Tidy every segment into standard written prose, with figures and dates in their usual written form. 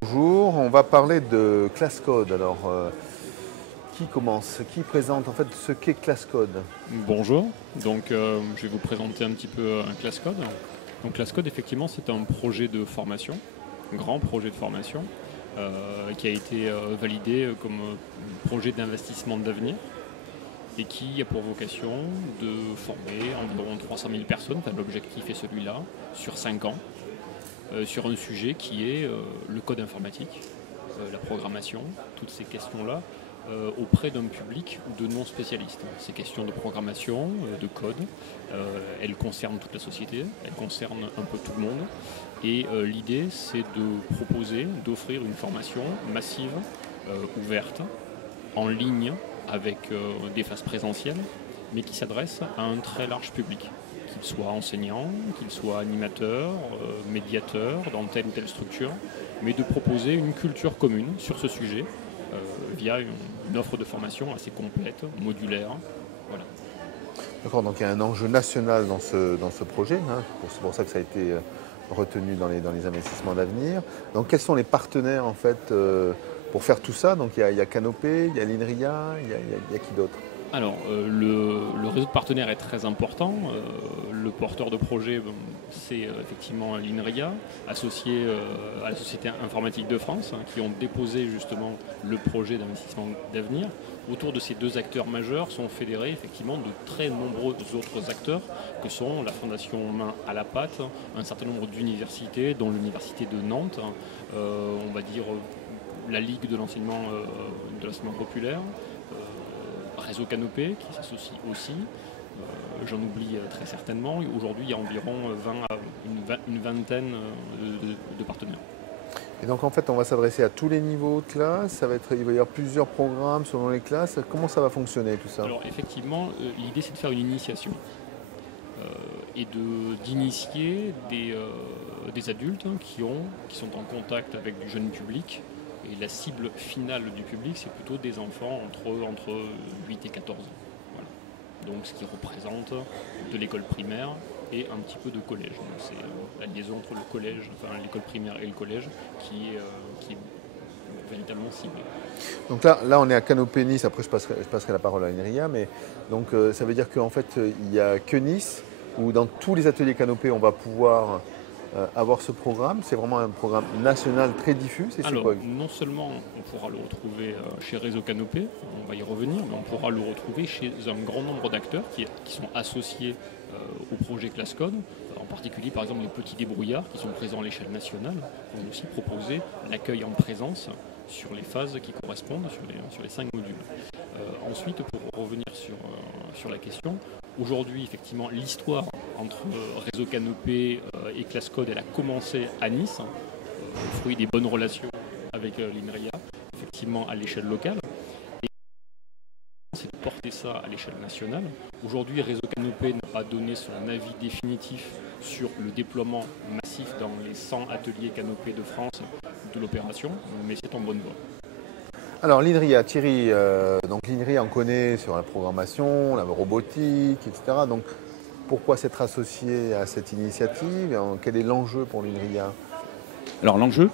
Bonjour, on va parler de ClassCode. Alors, qui commence? Qui présente en fait ce qu'est ClassCode? Bonjour, je vais vous présenter un petit peu un ClassCode. Donc ClassCode, effectivement, c'est un projet de formation, un grand projet de formation, qui a été validé comme projet d'investissement d'avenir et qui a pour vocation de former environ 300 000 personnes, enfin, l'objectif est celui-là, sur 5 ans, sur un sujet qui est le code informatique, la programmation, toutes ces questions-là, auprès d'un public de non-spécialistes. Ces questions de programmation, de code, elles concernent toute la société, elles concernent un peu tout le monde. Et l'idée, c'est de proposer, d'offrir une formation massive, ouverte, en ligne, avec des phases présentielles, mais qui s'adresse à un très large public, qu'il soit enseignant, qu'il soit animateur, médiateur dans telle ou telle structure, mais de proposer une culture commune sur ce sujet via une offre de formation assez complète, modulaire. Voilà. D'accord, donc il y a un enjeu national dans ce projet, hein. C'est pour ça que ça a été retenu dans les investissements d'avenir. Donc quels sont les partenaires en fait pour faire tout ça? Donc il y a Canopé, il y a l'INRIA, il y a qui d'autre? Alors, le réseau de partenaires est très important. Le porteur de projet, c'est effectivement l'INRIA, associé à la Société informatique de France, hein, qui ont déposé justement le projet d'investissement d'avenir. Autour de ces deux acteurs majeurs sont fédérés effectivement de très nombreux autres acteurs, que sont la Fondation Main à la pâte, un certain nombre d'universités, dont l'Université de Nantes, on va dire la Ligue de l'enseignement populaire, Réseau Canopé qui s'associe aussi. J'en oublie très certainement. Aujourd'hui, il y a environ 20 à une vingtaine de partenaires. Et donc en fait on va s'adresser à tous les niveaux de classe, il va y avoir plusieurs programmes selon les classes. Comment ça va fonctionner tout ça? Alors effectivement, l'idée c'est de faire une initiation et d'initier des adultes qui sont en contact avec du jeune public. Et la cible finale du public, c'est plutôt des enfants entre 8 et 14 ans. Voilà. Donc ce qui représente de l'école primaire et un petit peu de collège. Donc c'est la liaison entre le collège, enfin l'école primaire et le collège qui est véritablement ciblée. Donc là, on est à Canopé Nice. Après, je passerai la parole à l'INRIA. Mais donc, ça veut dire qu'en fait, il n'y a que Nice, où dans tous les ateliers Canopé, on va pouvoir avoir ce programme. C'est vraiment un programme national très diffus. Alors, non seulement on pourra le retrouver chez Réseau Canopé, on va y revenir, mais on pourra le retrouver chez un grand nombre d'acteurs qui sont associés au projet ClassCode. En particulier, par exemple, les petits débrouillards qui sont présents à l'échelle nationale vont aussi proposer l'accueil en présence sur les phases qui correspondent, sur les 5 modules. Ensuite, pour revenir sur la question, aujourd'hui, effectivement, l'histoire entre Réseau Canopé et ClassCode, elle a commencé à Nice, au fruit des bonnes relations avec l'INRIA, effectivement à l'échelle locale. Et c'est de porter ça à l'échelle nationale. Aujourd'hui, Réseau Canopé n'a pas donné son avis définitif sur le déploiement massif dans les 100 ateliers Canopé de France de l'opération, mais c'est en bonne voie. Alors l'INRIA, Thierry, donc l'INRIA, on connaît sur la programmation, la robotique, etc. Donc pourquoi s'être associé à cette initiative? Quel est l'enjeu pour l'INRIA? Alors l'enjeu,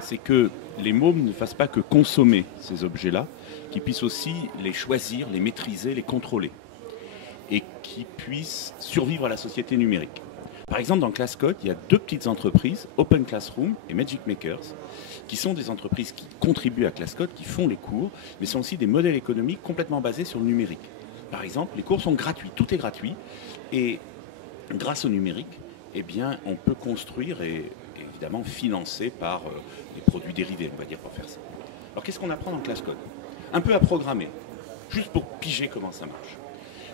c'est que les mômes ne fassent pas que consommer ces objets-là, qu'ils puissent aussi les choisir, les maîtriser, les contrôler, et qu'ils puissent survivre à la société numérique. Par exemple, dans ClassCode, il y a 2 petites entreprises, Open Classroom et Magic Makers, qui sont des entreprises qui contribuent à ClassCode, qui font les cours, mais sont aussi des modèles économiques complètement basés sur le numérique. Par exemple, les cours sont gratuits, tout est gratuit, et grâce au numérique, eh bien, on peut construire et évidemment financer par des produits dérivés, on va dire, pour faire ça. Alors qu'est-ce qu'on apprend dans ClassCode? Un peu à programmer, juste pour piger comment ça marche.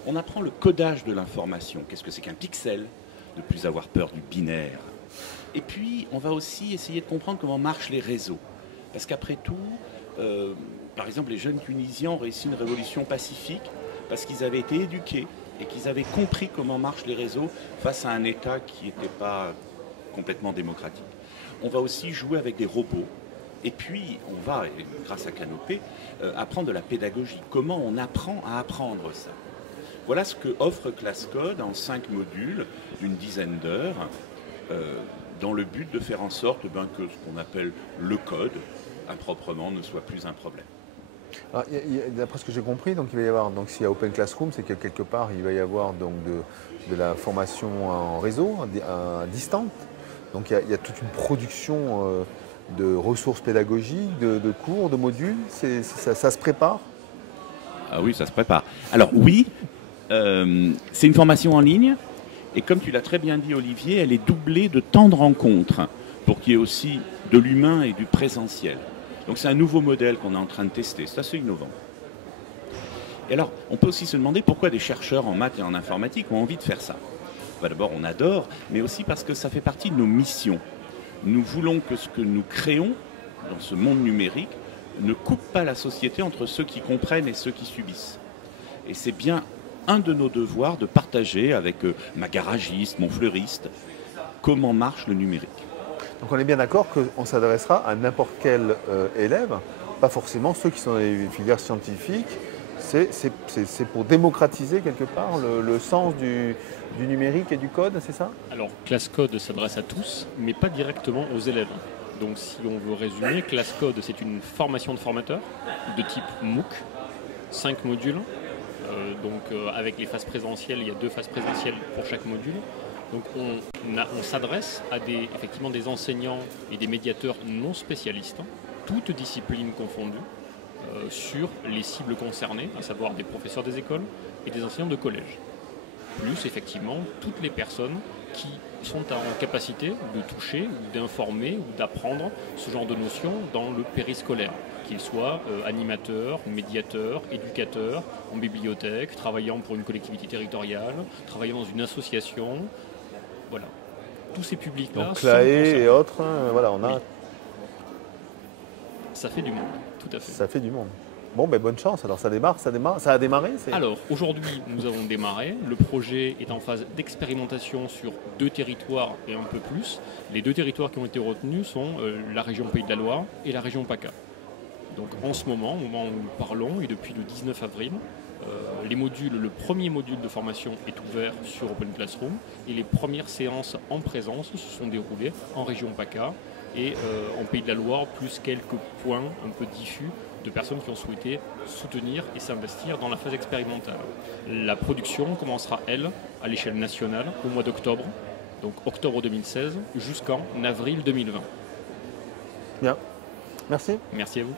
On apprend le codage de l'information. Qu'est-ce que c'est qu'un pixel? Ne plus avoir peur du binaire. Et puis, on va aussi essayer de comprendre comment marchent les réseaux. Parce qu'après tout, par exemple, les jeunes Tunisiens ont réussi une révolution pacifique parce qu'ils avaient été éduqués et qu'ils avaient compris comment marchent les réseaux face à un État qui n'était pas complètement démocratique. On va aussi jouer avec des robots. Et puis, on va, grâce à Canopé, apprendre de la pédagogie. Comment on apprend à apprendre ça? Voilà ce que offre ClassCode en 5 modules d'une dizaine d'heures, dans le but de faire en sorte que ce qu'on appelle le code, à proprement, ne soit plus un problème. D'après ce que j'ai compris, donc il va y avoir, donc s'il y a Open Classroom, c'est que quelque part il va y avoir donc de la formation en réseau, à distance. Donc il y a toute une production de ressources pédagogiques, de cours, de modules. Ça se prépare? Ah oui, ça se prépare. Alors oui, c'est une formation en ligne. Et comme tu l'as très bien dit, Olivier, elle est doublée de temps de rencontre pour qu'il y ait aussi de l'humain et du présentiel. Donc c'est un nouveau modèle qu'on est en train de tester. C'est assez innovant. Et alors, on peut aussi se demander pourquoi des chercheurs en maths et en informatique ont envie de faire ça. Bah, d'abord, on adore, mais aussi parce que ça fait partie de nos missions. Nous voulons que ce que nous créons dans ce monde numérique ne coupe pas la société entre ceux qui comprennent et ceux qui subissent. Et c'est bien un de nos devoirs de partager avec ma garagiste, mon fleuriste, comment marche le numérique. Donc on est bien d'accord qu'on s'adressera à n'importe quel élève, pas forcément ceux qui sont dans les filières scientifiques. C'est pour démocratiser quelque part le sens du numérique et du code, c'est ça? Alors, ClassCode s'adresse à tous, mais pas directement aux élèves. Donc, si on veut résumer, ClassCode, c'est une formation de formateur de type MOOC, 5 modules. Avec les phases présentielles, il y a 2 phases présentielles pour chaque module. Donc, on s'adresse à effectivement des enseignants et des médiateurs non spécialistes, toutes disciplines confondues, sur les cibles concernées, à savoir des professeurs des écoles et des enseignants de collège. Plus effectivement toutes les personnes qui sont en capacité de toucher ou d'informer ou d'apprendre ce genre de notions dans le périscolaire, qu'ils soient animateurs, médiateurs, éducateurs, en bibliothèque, travaillant pour une collectivité territoriale, travaillant dans une association. Voilà. Tous ces publics-là. Donc CLAE et autres, voilà, on a. Oui. Ça fait du monde, tout à fait. Ça fait du monde. Bon, ben bonne chance. Alors ça a démarré. Alors aujourd'hui, nous avons démarré. Le projet est en phase d'expérimentation sur 2 territoires et un peu plus. Les 2 territoires qui ont été retenus sont la région Pays de la Loire et la région PACA. Donc en ce moment, au moment où nous parlons, et depuis le 19 avril, le premier module de formation est ouvert sur Open Classroom et les premières séances en présence se sont déroulées en région PACA et en Pays de la Loire, plus quelques points un peu diffus de personnes qui ont souhaité soutenir et s'investir dans la phase expérimentale. La production commencera, elle, à l'échelle nationale au mois d'octobre, donc octobre 2016 jusqu'en avril 2020. Bien. Merci. Merci à vous.